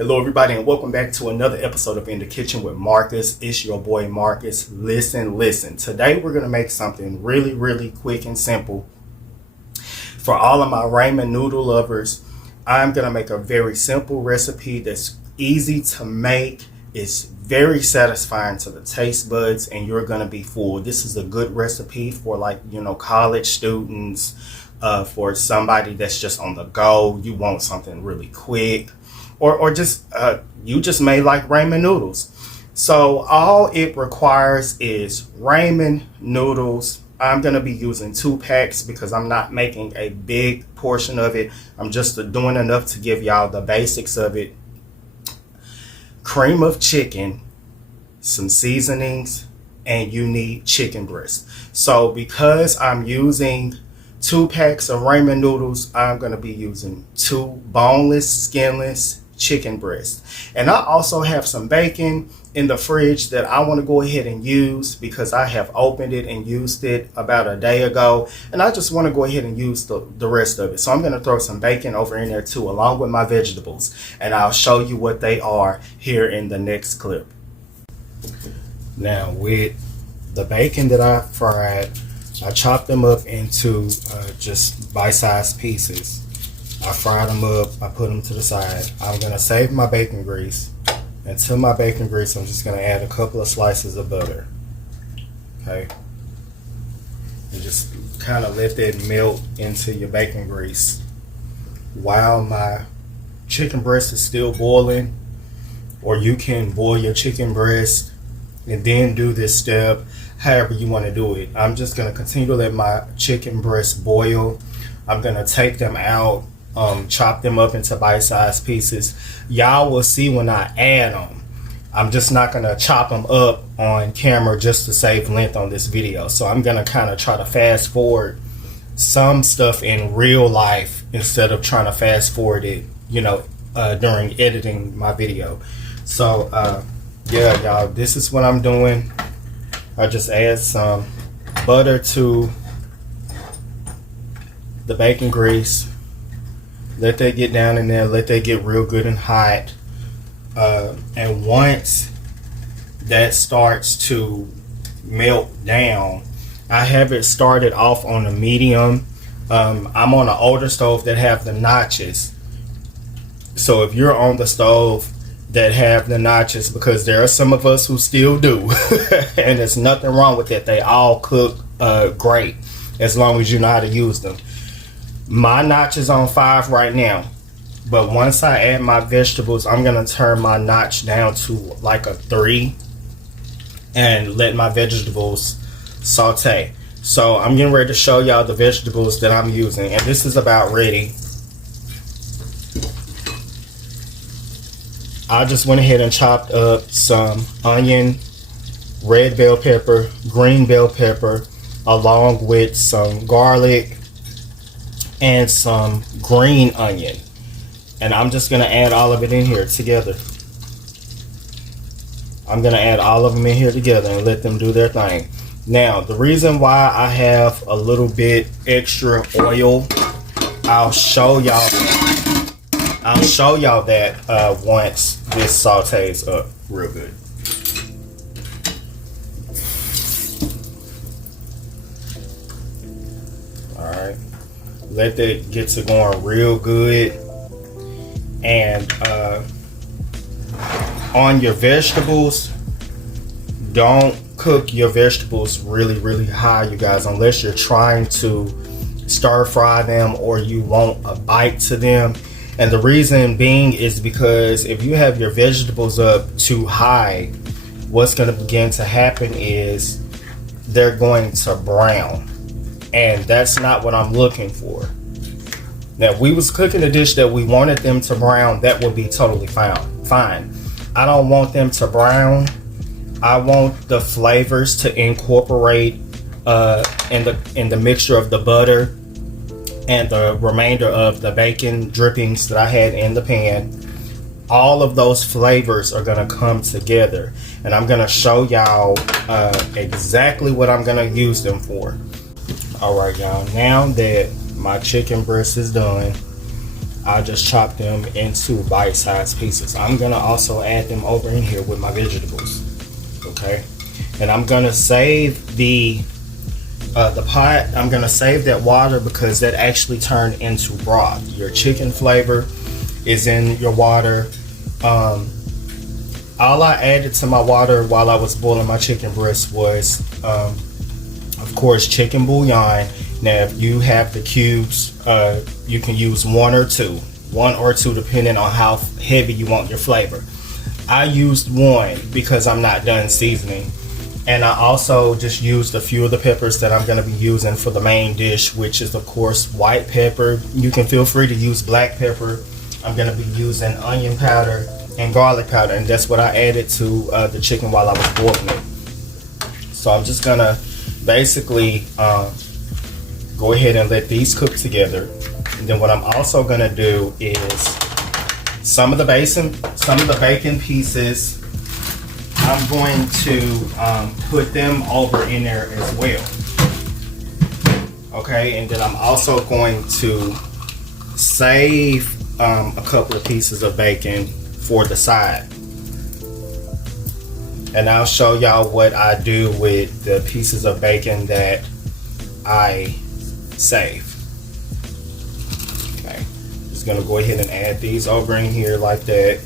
Hello everybody and welcome back to another episode of In the Kitchen with Marcus. It's your boy Marcus. Listen. Today we're going to make something really quick and simple. For all of my ramen noodle lovers, I'm going to make a very simple recipe that's easy to make. It's very satisfying to the taste buds and you're going to be full. This is a good recipe for college students, for somebody that's just on the go. You want something really quick. Or just you just may like ramen noodles. So all it requires is ramen noodles. I'm going to be using 2 packs because I'm not making a big portion of it. I'm just doing enough to give y'all the basics of it. Cream of chicken, some seasonings, and you need chicken breast. So because I'm using 2 packs of ramen noodles, I'm going to be using 2 boneless, skinless chicken breast. And I also have some bacon in the fridge that I want to go ahead and use because I have opened it and used it about a day ago, and I just want to go ahead and use the rest of it. So I'm going to throw some bacon over in there too, along with my vegetables, and I'll show you what they are here in the next clip. Now with the bacon that I fried, I chopped them up into just bite-sized pieces. I fried them up, I put them to the side. I'm going to save my bacon grease. And to my bacon grease, I'm just going to add a couple of slices of butter. Okay? And just kind of let that melt into your bacon grease while my chicken breast is still boiling. Or you can boil your chicken breast and then do this step, however you want to do it. I'm just going to continue to let my chicken breast boil. I'm going to take them out. Chop them up into bite-sized pieces. Y'all will see when I add them. I'm just not going to chop them up on camera just to save length on this video. So I'm going to kind of try to fast forward some stuff in real life instead of trying to fast forward it, during editing my video. So, yeah, y'all, this is what I'm doing. I just add some butter to the bacon grease. Let that get down in there. Let that get real good and hot. And once that starts to melt down, I have it started off on a medium. I'm on an older stove that have the notches. So if you're on the stove that have the notches, because there are some of us who still do, and there's nothing wrong with it. They all cook great as long as you know how to use them. My notch is on 5 right now, but once I add my vegetables, I'm going to turn my notch down to like a 3 and let my vegetables saute. So I'm getting ready to show y'all the vegetables that I'm using, and this is about ready. I just went ahead and chopped up some onion, red bell pepper, green bell pepper, along with some garlic and some green onion, and I'm just gonna add all of it in here together. I'm gonna add all of them in here together and let them do their thing. Now, the reason why I have a little bit extra oil, I'll show y'all that once this sautés up real good. All right. Let that get to going real good. And on your vegetables, don't cook your vegetables really high, you guys, unless you're trying to stir fry them or you want a bite to them. And the reason being is because if you have your vegetables up too high, what's going to begin to happen is they're going to brown. And that's not what I'm looking for. Now, if we was cooking a dish that we wanted them to brown, that would be totally fine. I don't want them to brown. I want the flavors to incorporate in the mixture of the butter and the remainder of the bacon drippings that I had in the pan. All of those flavors are going to come together, and I'm going to show y'all exactly what I'm going to use them for. Alright y'all, now that my chicken breast is done, I'll just chop them into bite-sized pieces. I'm gonna also add them over in here with my vegetables. Okay, and I'm gonna save the pot. I'm gonna save that water because that actually turned into broth. Your chicken flavor is in your water. All I added to my water while I was boiling my chicken breast was, of course, chicken bouillon. Now, if you have the cubes, you can use one or two, depending on how heavy you want your flavor. I used one because I'm not done seasoning. And I also just used a few of the peppers that I'm going to be using for the main dish, which is, of course, white pepper. You can feel free to use black pepper. I'm going to be using onion powder and garlic powder, and that's what I added to the chicken while I was boiling it. So I'm just going to basically go ahead and let these cook together. And then what I'm also going to do is some of the bacon pieces, I'm going to put them over in there as well. Okay, and then I'm also going to save a couple of pieces of bacon for the side. And I'll show y'all what I do with the pieces of bacon that I save. Okay, just gonna go ahead and add these over in here like that.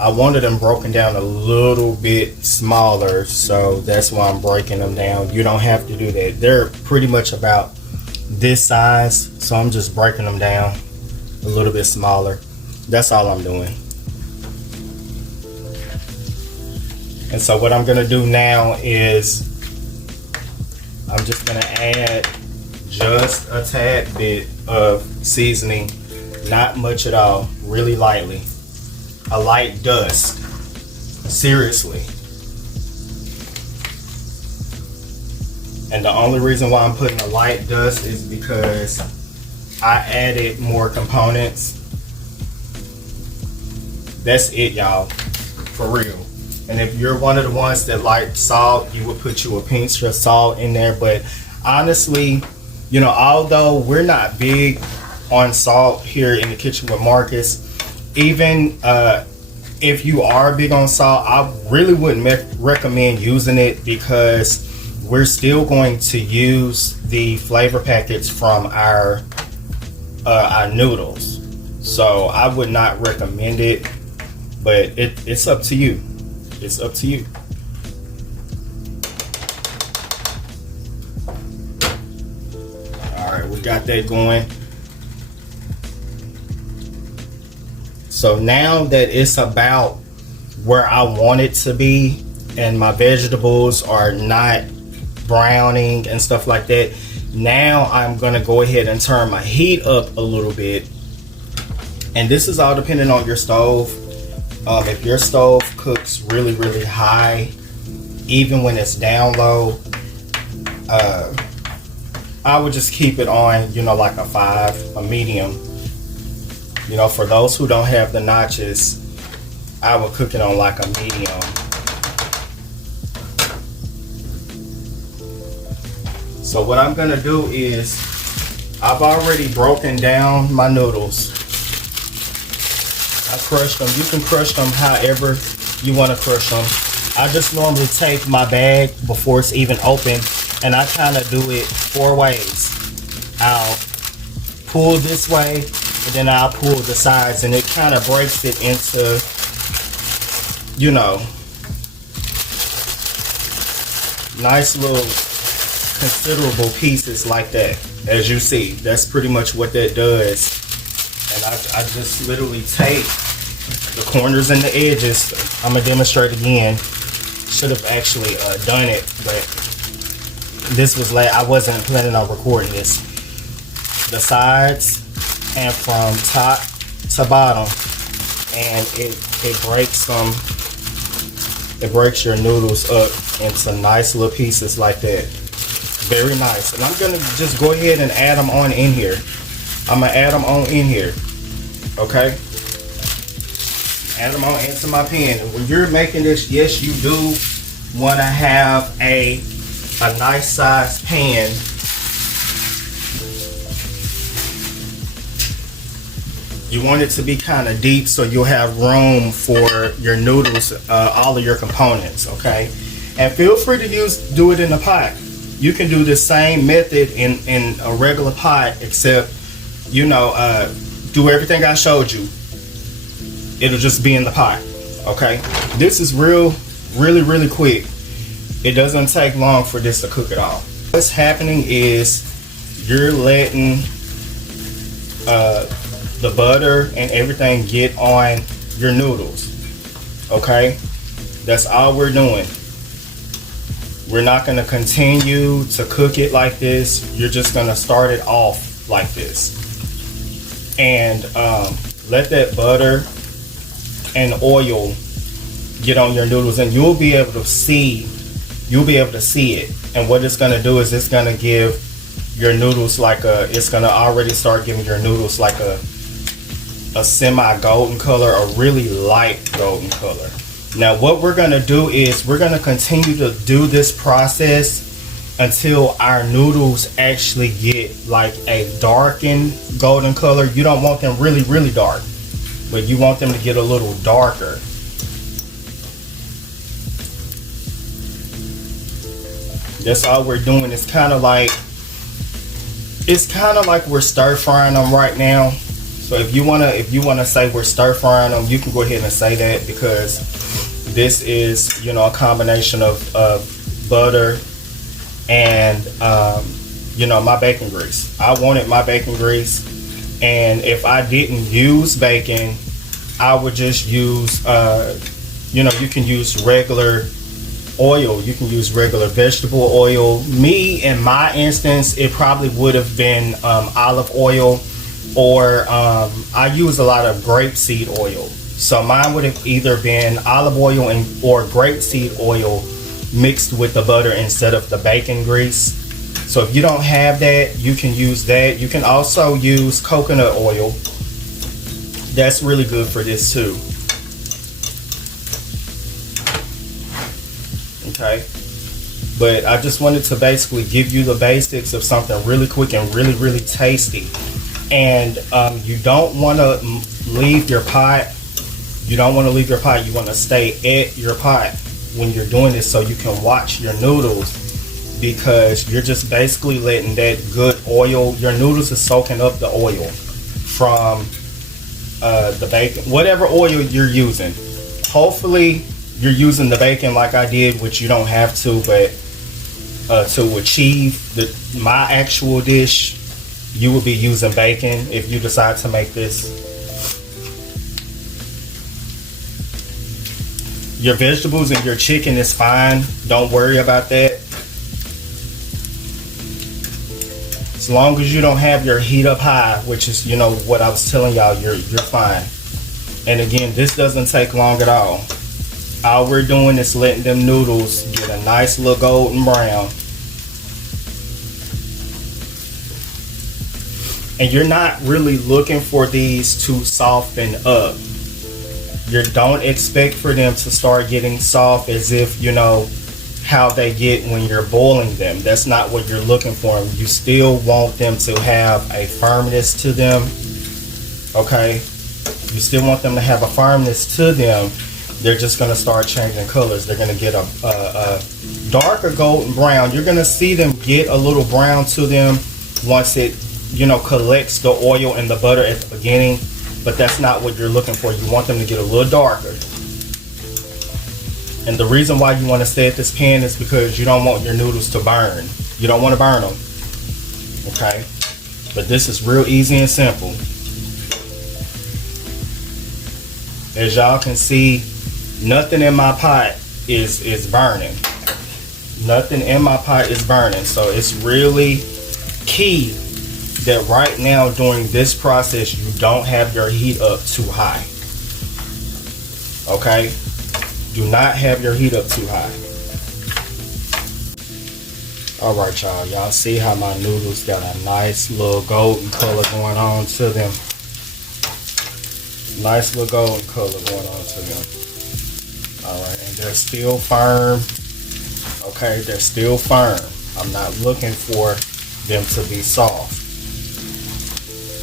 I wanted them broken down a little bit smaller, so that's why I'm breaking them down. You don't have to do that. They're pretty much about this size, so I'm just breaking them down a little bit smaller. That's all I'm doing. And so what I'm gonna do now is I'm just gonna add just a tad bit of seasoning, not much at all, really lightly. A light dust, seriously. And the only reason why I'm putting a light dust is because I added more components. That's it, y'all, for real. And if you're one of the ones that like salt, you would put you a pinch of salt in there. But honestly, you know, although we're not big on salt here in the kitchen with Marcus, even if you are big on salt, I really wouldn't recommend using it because we're still going to use the flavor packets from our noodles. So I would not recommend it, but it's up to you. It's up to you. All right, we got that going. So now that it's about where I want it to be and my vegetables are not browning and stuff like that, now I'm going to go ahead and turn my heat up a little bit. And this is all depending on your stove. If your stove cooks really, really high, even when it's down low, I would just keep it on, you know, like a 5, a medium. You know, for those who don't have the notches, I would cook it on like a medium. So what I'm gonna do is, I've already broken down my noodles. I crushed them. You can crush them however you want to crush them. I just normally take my bag before it's even open, and I kind of do it 4 ways. I'll pull this way, and then I'll pull the sides, and it kind of breaks it into, you know, nice little considerable pieces like that. As you see, that's pretty much what that does. And I just literally take the corners and the edges. I'm gonna demonstrate again. Should have actually done it, but this was late. I wasn't planning on recording this. The sides and from top to bottom, and it breaks them. It breaks your noodles up into nice little pieces like that. Very nice. And I'm gonna just go ahead and add them on in here. I'm gonna add them on in here. Okay? Add them on into my pan. And when you're making this, yes, you do want to have a nice sized pan You want it to be kind of deep so you'll have room for your noodles, all of your components, okay? And feel free to do it in a pot. You can do the same method in a regular pot, except, you know, do everything I showed you. It'll just be in the pot, okay? This is really quick. It doesn't take long for this to cook at all. What's happening is you're letting the butter and everything get on your noodles, okay? That's all we're doing. We're not going to continue to cook it like this. You're just going to start it off like this, and let that butter and oil get on your noodles, and you'll be able to see it. And what it's going to do is it's going to give your noodles it's going to already start giving your noodles like a semi golden color, a really light golden color. Now what we're going to do is we're going to continue to do this process until our noodles actually get like a darkened golden color. You don't want them really dark, but you want them to get a little darker. That's all we're doing. It's kind of like we're stir frying them right now. So if you wanna say we're stir frying them, you can go ahead and say that, because this is, you know, a combination of butter and you know, my bacon grease. I wanted my bacon grease, and if I didn't use bacon, I would just use you know, you can use regular oil, you can use regular vegetable oil. Me, in my instance, it probably would have been olive oil, or I use a lot of grapeseed oil. So mine would have either been olive oil or grapeseed oil mixed with the butter instead of the bacon grease. So if you don't have that, you can use that. You can also use coconut oil. That's really good for this too. Okay, but I just wanted to basically give you the basics of something really quick and really tasty. And you don't want to leave your pot. You don't want to leave your pot. You want to stay at your pot when you're doing this, so you can watch your noodles, because you're just basically letting that good oil. Your noodles is soaking up the oil from the bacon, whatever oil you're using. Hopefully you're using the bacon like I did, which you don't have to, but to achieve my actual dish, you will be using bacon if you decide to make this. Your vegetables and your chicken is fine. Don't worry about that. As long as you don't have your heat up high, which is, you know, what I was telling y'all, you're fine. And again, this doesn't take long at all. All we're doing is letting them noodles get a nice little golden brown. And you're not really looking for these to soften up. You don't expect for them to start getting soft as if, you know, how they get when you're boiling them. That's not what you're looking for. You still want them to have a firmness to them. Okay? You still want them to have a firmness to them. They're just going to start changing colors. They're going to get a darker golden brown. You're going to see them get a little brown to them once it, you know, collects the oil and the butter at the beginning. But that's not what you're looking for. You want them to get a little darker. And the reason why you want to stay at this pan is because you don't want your noodles to burn. You don't want to burn them. Okay? But this is real easy and simple. As y'all can see, nothing in my pot is burning. Nothing in my pot is burning. So it's really key that right now during this process you don't have your heat up too high. Okay? Do not have your heat up too high. Alright y'all, y'all see how my noodles got a nice little golden color going on to them. Nice little golden color going on to them. Alright, and they're still firm. Okay, they're still firm. I'm not looking for them to be soft.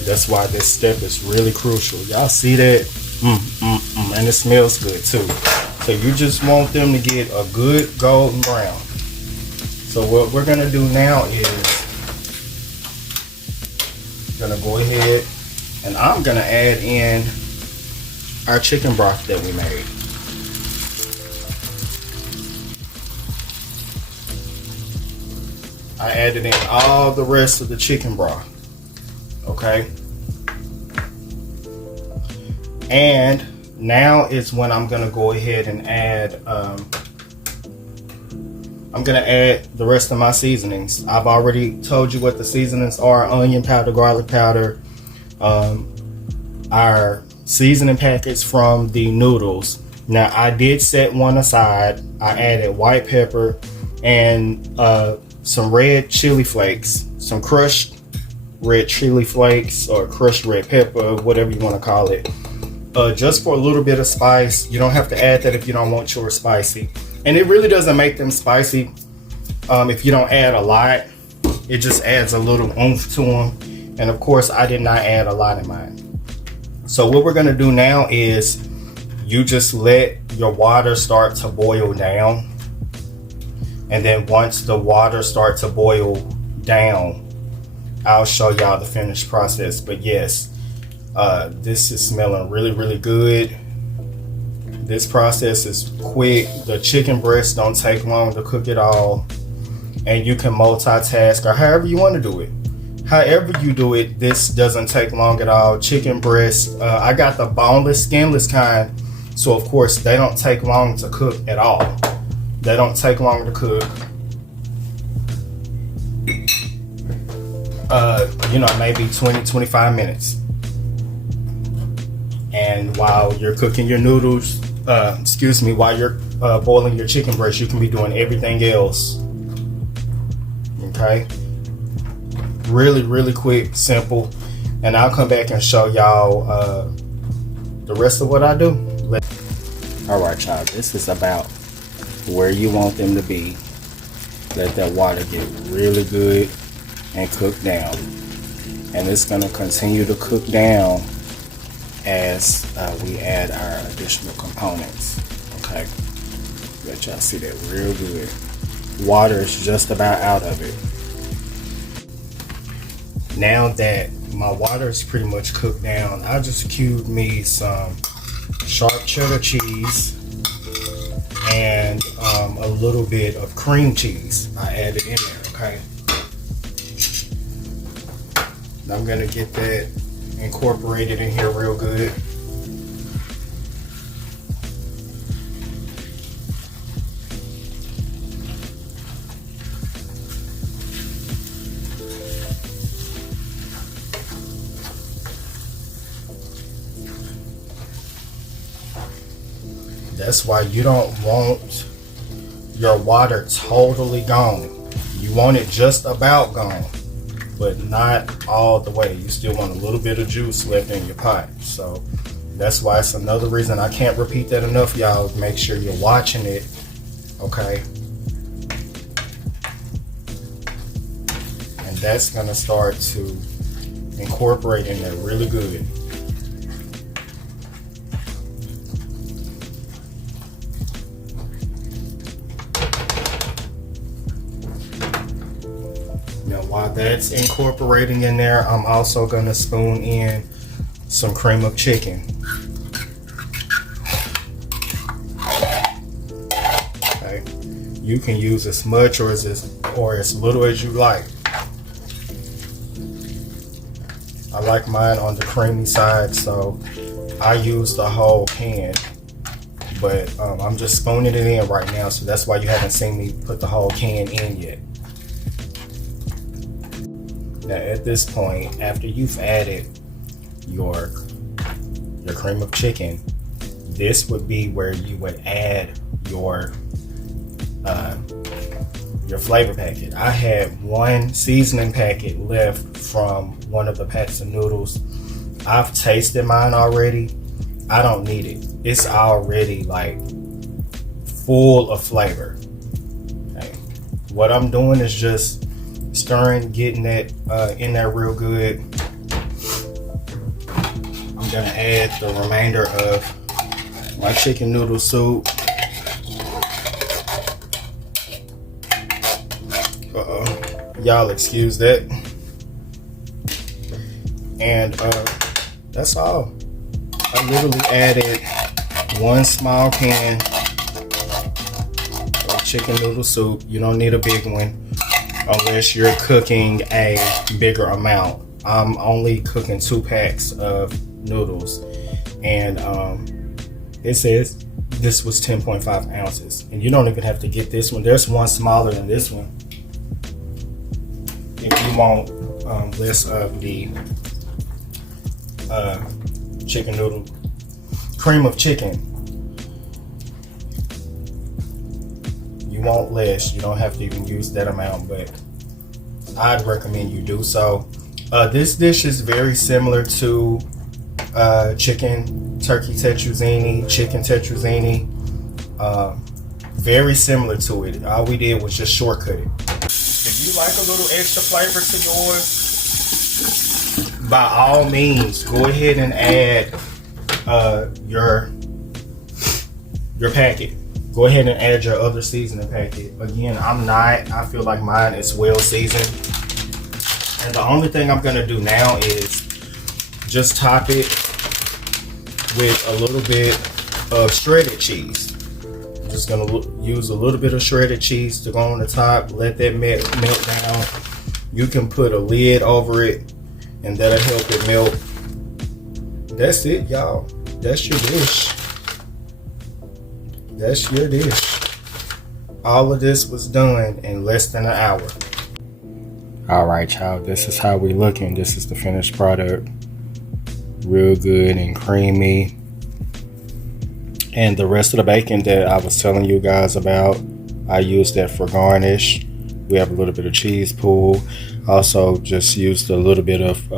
That's why this step is really crucial. Y'all see that? And it smells good too. So you just want them to get a good golden brown. So what we're gonna do now is gonna go ahead and I'm gonna add in our chicken broth that we made. I added in all the rest of the chicken broth. Okay. And now is when I'm gonna go ahead and add I'm gonna add the rest of my seasonings. I've already told you what the seasonings are: onion powder, garlic powder, our seasoning packets from the Noodles. Now I did set one aside. I added white pepper and some red chili flakes, some crushed red chili flakes or crushed red pepper, whatever you want to call it, just for a little bit of spice. You don't have to add that if you don't want yours spicy, and it really doesn't make them spicy if you don't add a lot. It just adds a little oomph to them, and of course I did not add a lot in mine. So what we're going to do now is you just let your water start to boil down. And then once the water starts to boil down, I'll show y'all the finished process. But yes, this is smelling really, really good. This process is quick. The chicken breast don't take long to cook at all. And you can multitask or however you want to do it. However you do it, this doesn't take long at all. Chicken breast, I got the boneless, skinless kind. So of course, they don't take long to cook at all. They don't take long to cook. Maybe 20-25 minutes. And while you're cooking your noodles, while you're boiling your chicken breast, you can be doing everything else. Okay? Really, really quick, simple. And I'll come back and show y'all the rest of what I do. Alright, y'all, this is about where you want them to be. Let that water get really good and cook down, and it's going to continue to cook down as we add our additional components. Okay, let y'all see that real good. Water is just about out of it. Now that my water is pretty much cooked down, I just cubed me some sharp cheddar cheese and a little bit of cream cheese. I added in there. Okay, I'm gonna get that incorporated in here real good. That's why you don't want your water totally gone. You want it just about gone, but not all the way. You still want a little bit of juice left in your pot. So that's why it's another reason I can't repeat that enough, y'all. Make sure you're watching it, okay? And that's gonna start to incorporate in there really good. Now while that's incorporating in there, I'm also gonna spoon in some cream of chicken. Okay, you can use as much or as little as you like. I like mine on the creamy side, so I use the whole can. But I'm just spooning it in right now, so that's why you haven't seen me put the whole can in yet. Now at this point, after you've added your cream of chicken, this would be where you would add your flavor packet. I had one seasoning packet left from one of the packs of noodles. I've tasted mine already. I don't need it. It's already like full of flavor. Okay. What I'm doing is just stirring, getting that in there real good. I'm gonna add the remainder of my chicken noodle soup. Y'all excuse that. And that's all. I literally added one small can of chicken noodle soup. You don't need a big one unless you're cooking a bigger amount. I'm only cooking 2 packs of noodles, and it says this was 10.5 ounces, and you don't even have to get this one. There's one smaller than this one if you want less of the chicken noodle cream of chicken. You want less. You don't have to even use that amount, but I'd recommend you do so. This dish is very similar to chicken turkey tetrazzini, chicken tetrazzini. Very similar to it. All we did was just shortcut it. If you like a little extra flavor to yours, by all means, go ahead and add your packet. Go ahead and add your other seasoning packet. Again, I'm not. I feel like mine is well seasoned. And the only thing I'm gonna do now is just top it with a little bit of shredded cheese. I'm just gonna use a little bit of shredded cheese to go on the top. Let that melt down. You can put a lid over it, and that'll help it melt. That's it, y'all. That's your dish. That's your dish. All of this was done in less than an hour. All right, y'all. This is how we looking. This is the finished product. Real good and creamy. And the rest of the bacon that I was telling you guys about, I used that for garnish. We have a little bit of cheese pool. Also, just used a little bit of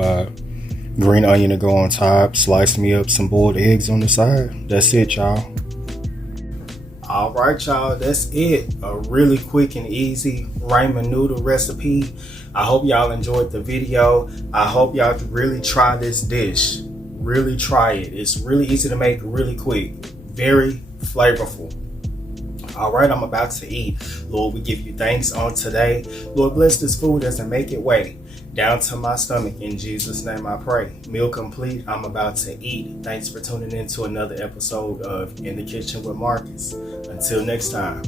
green onion to go on top. Sliced me up some boiled eggs on the side. That's it, y'all. All right, y'all. That's it. A really quick and easy ramen noodle recipe. I hope y'all enjoyed the video. I hope y'all really try this dish. Really try it. It's really easy to make, really quick. Very flavorful. All right, I'm about to eat. Lord, we give you thanks on today. Lord, bless this food as I make it way down to my stomach. In Jesus' name I pray. Meal complete. I'm about to eat. Thanks for tuning in to another episode of In the Kitchen with Marcus. Until next time.